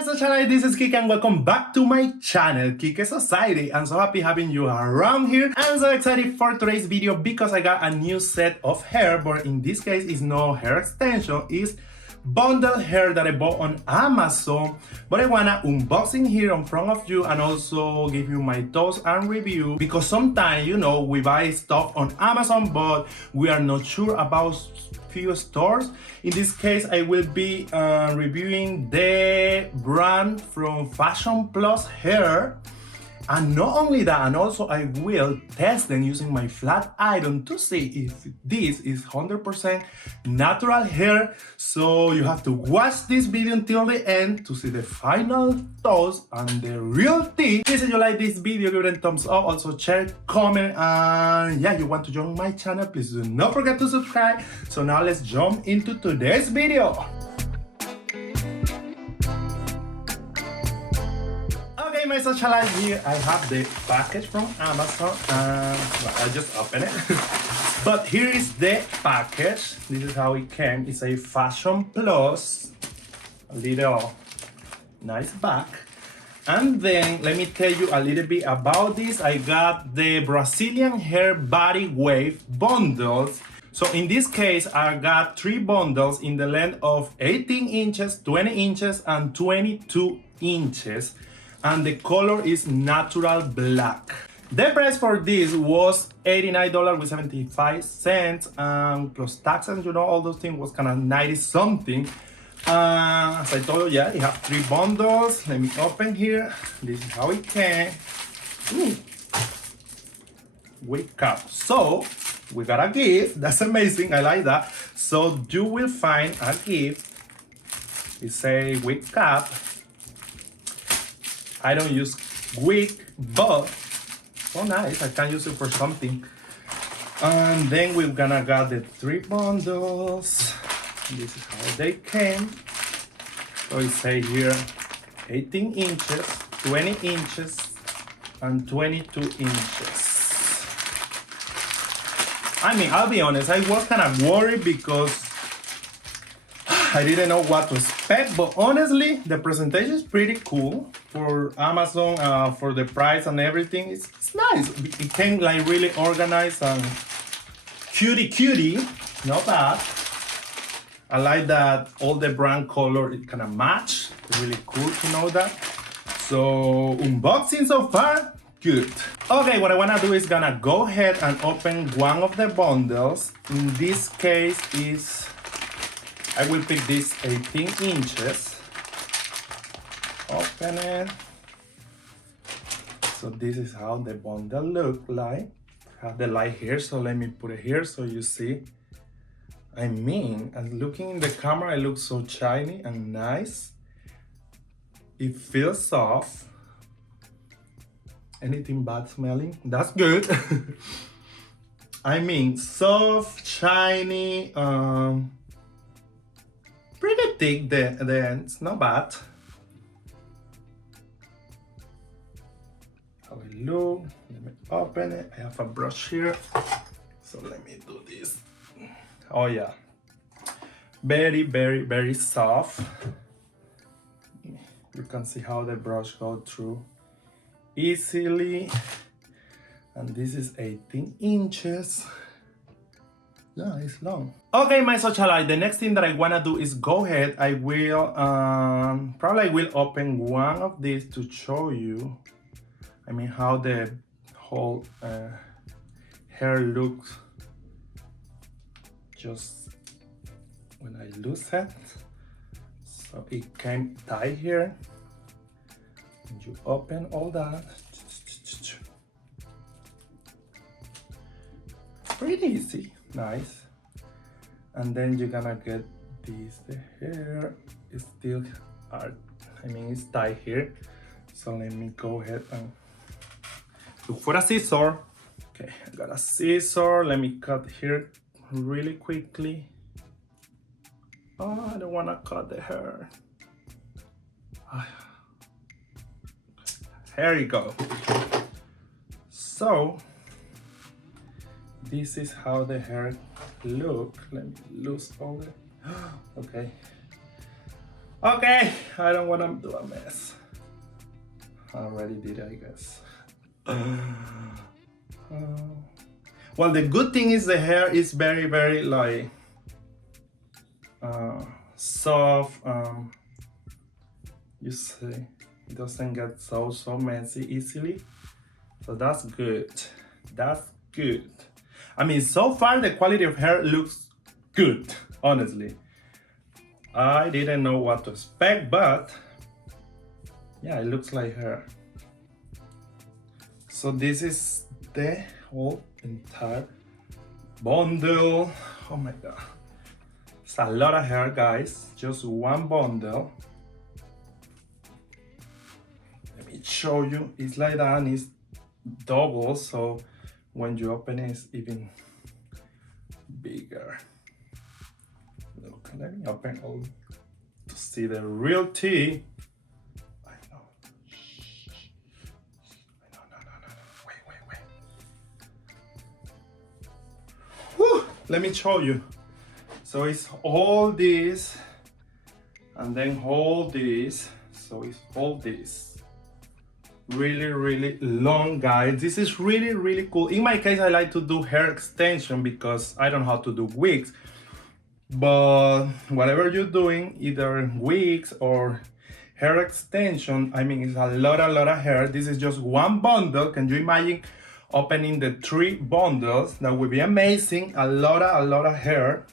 my socialite, this is Kike and welcome back to my channel, Kike Society. I'm so happy having you around here. I'm so excited for today's video because I got a new set of hair, but in this case it's no hair extension, it's bundled hair that I bought on Amazon. But I wanna unboxing here in front of you and also give you my thoughts and review, because sometimes, you know, we buy stuff on Amazon but we are not sure about few stores. In this case, I will be reviewing the brand from Fashion Plus Hair. And not only that, and also I will test them using my flat iron to see if this is 100% natural hair. So you have to watch this video until the end to see the final thoughts and the real thing. If you like this video, give it a thumbs up, also share, comment, and yeah, you want to join my channel, please do not forget to subscribe. So now let's jump into today's video. My socialite, here I have the package from Amazon and well, I just open it. But here is the package. This is how it came. It's a Fashion Plus, a little nice bag. And then let me tell you a little bit about this. I got the Brazilian hair body wave bundles. So in this case, I got 3 bundles in the length of 18 inches, 20 inches, and 22 inches. And the color is natural black. The price for this was $89.75 plus tax, and you know, all those things was kind of 90 something. As I told you, yeah, you have 3 bundles. Let me open here. This is how it came. Wake up. So we got a gift. That's amazing. I like that. So you will find a gift. It say wake up. I don't use wig, but oh nice, I can use it for something. And then we're gonna got the 3 bundles. This is how they came. So it say here 18 inches, 20 inches, and 22 inches. I mean, I'll be honest, I was kind of worried because I didn't know what to expect, but honestly, the presentation is pretty cool for Amazon, for the price and everything. It's nice. It came like really organized and cutie, not bad. I like that all the brand color, it kind of match. It's really cool to know that. So unboxing so far, good. Okay, what I wanna do is gonna go ahead and open one of the bundles. In this case is, I will pick this 18 inches. Open it. So this is how the bundle look like. I have the light here, so let me put it here so you see. I mean, and looking in the camera, it looks so shiny and nice. It feels soft. Anything bad smelling? That's good. I mean, soft, shiny, pretty thick, the ends, not bad. How it look, let me open it. I have a brush here, so let me do this. Oh yeah, very, very, very soft. You can see how the brush goes through easily. And this is 18 inches. Yeah, it's long. Okay, my socialite, the next thing that I wanna do is go ahead. I will probably will open one of these to show you, I mean, how the whole hair looks just when I lose it. So it came tight here. And you open all that. Pretty easy. Nice. And then you're gonna get this. The hair is still it's tied here. So let me go ahead and look for a scissor. Okay, I got a scissor. Let me cut here really quickly. Oh, I don't wanna cut the hair. Here you go. So this is how the hair look. Let me lose all the okay. Okay, I don't want to do a mess. I already did it, I guess. Well, the good thing is the hair is very, very like soft. You see, it doesn't get so messy easily. So that's good. That's good. I mean, so far the quality of hair looks good, honestly. I didn't know what to expect, but yeah, it looks like hair. So this is the whole entire bundle. Oh my god. It's a lot of hair, guys. Just one bundle. Let me show you. It's like that and it's double, so when you open it, it's even bigger. Look, let me open all to see the real tea. I know. No. Wait. Whew, let me show you. So it's all this and then all this. So it's all this. Really long, guys. This is really cool. In my case, I like to do hair extension because I don't know how to do wigs. But whatever you're doing, either wigs or hair extension, I mean, it's a lot of hair. This is just one bundle. Can you imagine opening the 3 bundles? That would be amazing. A lot of hair.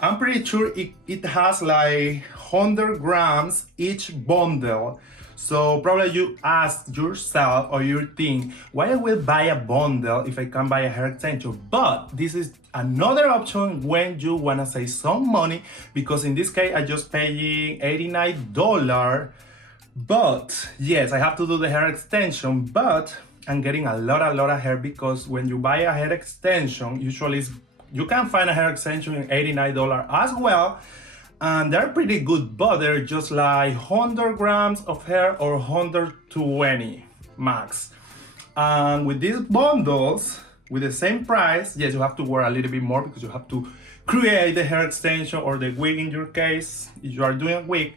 I'm pretty sure it has like 100 grams each bundle. So probably you ask yourself or you think, why I will buy a bundle if I can buy a hair extension? But this is another option when you wanna save some money, because in this case I just paying $89. But yes, I have to do the hair extension, but I'm getting a lot of hair, because when you buy a hair extension, usually you can find a hair extension in $89 as well. And they're pretty good, but they're just like 100 grams of hair or 120 max. And with these bundles, with the same price, yes, you have to work a little bit more because you have to create the hair extension or the wig in your case, if you are doing a wig.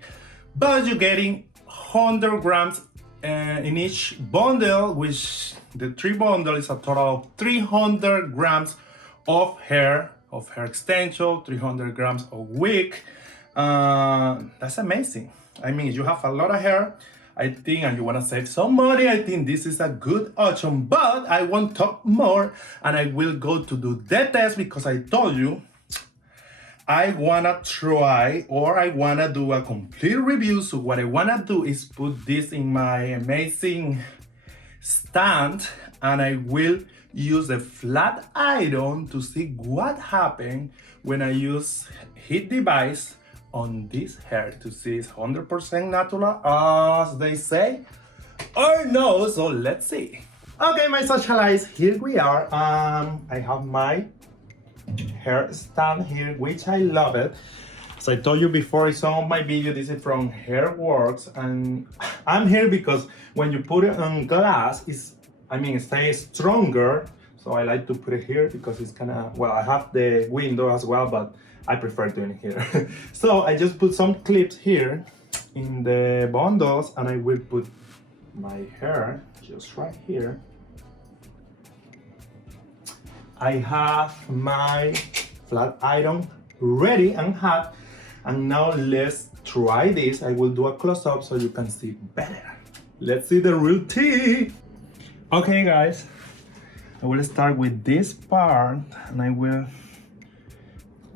But you're getting 100 grams in each bundle, which the 3 bundle is a total of 300 grams of hair extension, 300 grams of wig. That's amazing. I mean, you have a lot of hair, I think, and you want to save some money, I think this is a good option. But I won't talk more, and I will go to do the test, because I told you I wanna try, or I wanna do a complete review. So what I wanna do is put this in my amazing stand, and I will use a flat iron to see what happened when I use heat device on this hair, to see it's 100% natural, as they say, or no. So let's see. Okay, my socialites, here we are. I have my hair stand here, which I love it. As I told you before in some of my videos, this is from Hairworks, and I'm here because when you put it on glass, it stays stronger. So I like to put it here because it's kind of, well, I have the window as well, but I prefer doing it here. So I just put some clips here in the bundles, and I will put my hair just right here. I have my flat iron ready and hot, and now let's try this. I will do a close-up so you can see better. Let's see the real tea. Okay, guys, I will start with this part, and I will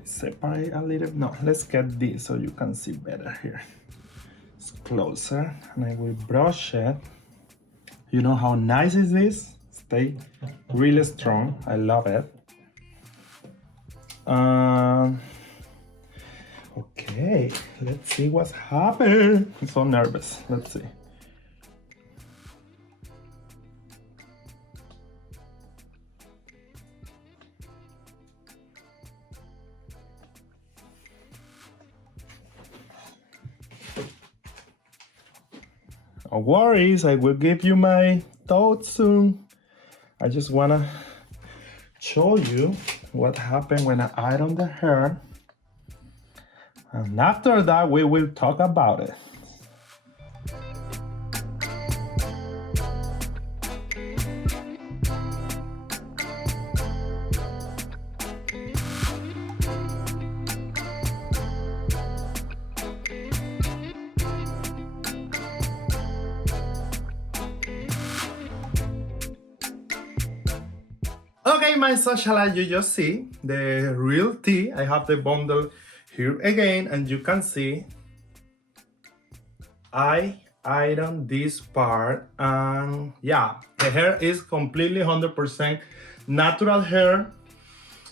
separate a little. No, let's get this so you can see better here. It's closer, and I will brush it. You know how nice is this? Stay really strong. I love it. Okay, let's see what's happened. I'm so nervous. Let's see. No worries, I will give you my thoughts soon. I just wanna show you what happened when I iron the hair. And after that, we will talk about it. Okay, my socialite, you just see the real tea. I have the bundle here again, and you can see I ironed this part, and yeah, the hair is completely 100% natural hair.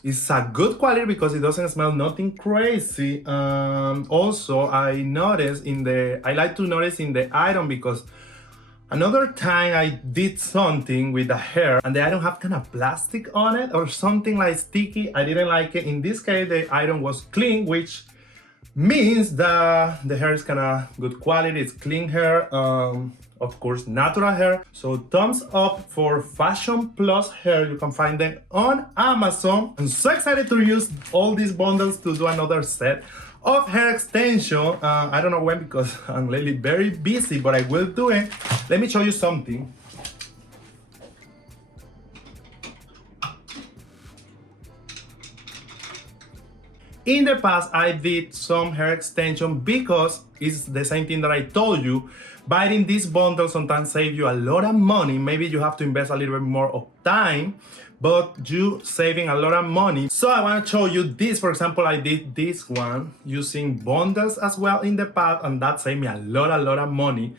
It's a good quality because it doesn't smell nothing crazy. Also, I like to notice in the iron, because another time I did something with the hair and the iron have kind of plastic on it or something like sticky. I didn't like it. In this case, the iron was clean, which means that the hair is kind of good quality. It's clean hair, of course, natural hair. So thumbs up for Fashion Plus hair. You can find them on Amazon. I'm so excited to use all these bundles to do another set of hair extension. I don't know when, because I'm lately very busy, but I will do it. Let me show you something. In the past, I did some hair extension because it's the same thing that I told you. Buying this bundle sometimes save you a lot of money. Maybe you have to invest a little bit more of time, but you saving a lot of money. So I want to show you this. For example, I did this one using bundles as well in the past, and that saved me a lot of money,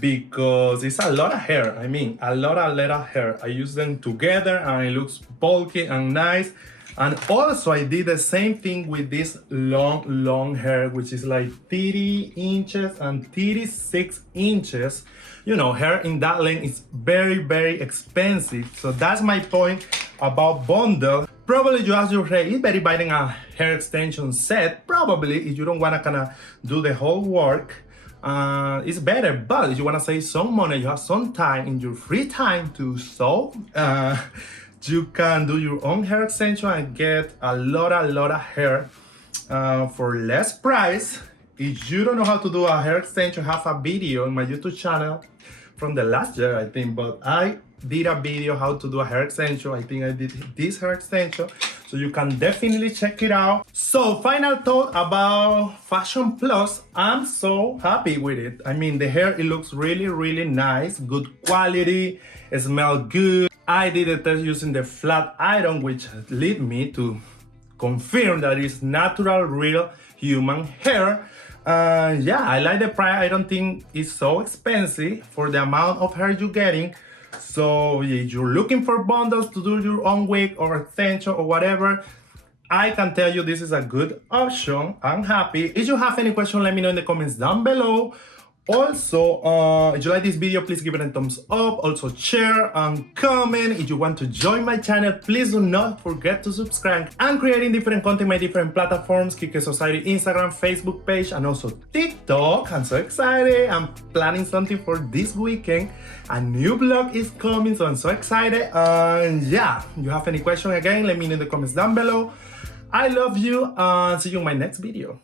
because it's a lot of hair. I mean, a lot of hair. I use them together and it looks bulky and nice. And also I did the same thing with this long hair, which is like 30 inches and 36 inches. You know, hair in that length is very expensive. So that's my point about bundle. Probably you ask your hair, is better buying a hair extension set? Probably, if you don't want to kind of do the whole work, it's better. But if you want to save some money, you have some time in your free time to sew, you can do your own hair extension and get a lot of hair for less price. If you don't know how to do a hair extension, I have a video on my YouTube channel from the last year, I think, but I did a video how to do a hair extension. I think I did this hair extension, so you can definitely check it out. So final thought about Fashion Plus, I'm so happy with it. I mean, the hair, it looks really nice, good quality, it smells good. I did a test using the flat iron, which led me to confirm that it's natural, real human hair. Yeah, I like the price. I don't think it's so expensive for the amount of hair you're getting. So if you're looking for bundles to do your own wig or extension or whatever, I can tell you this is a good option. I'm happy. If you have any question, let me know in the comments down below. Also, if you like this video, please give it a thumbs up. Also share and comment. If you want to join my channel, please do not forget to subscribe. I'm creating different content on my different platforms, Kike Society, Instagram, Facebook page, and also TikTok. I'm so excited. I'm planning something for this weekend. A new vlog is coming, so I'm so excited. And yeah, if you have any question, again, let me know in the comments down below. I love you, and see you in my next video.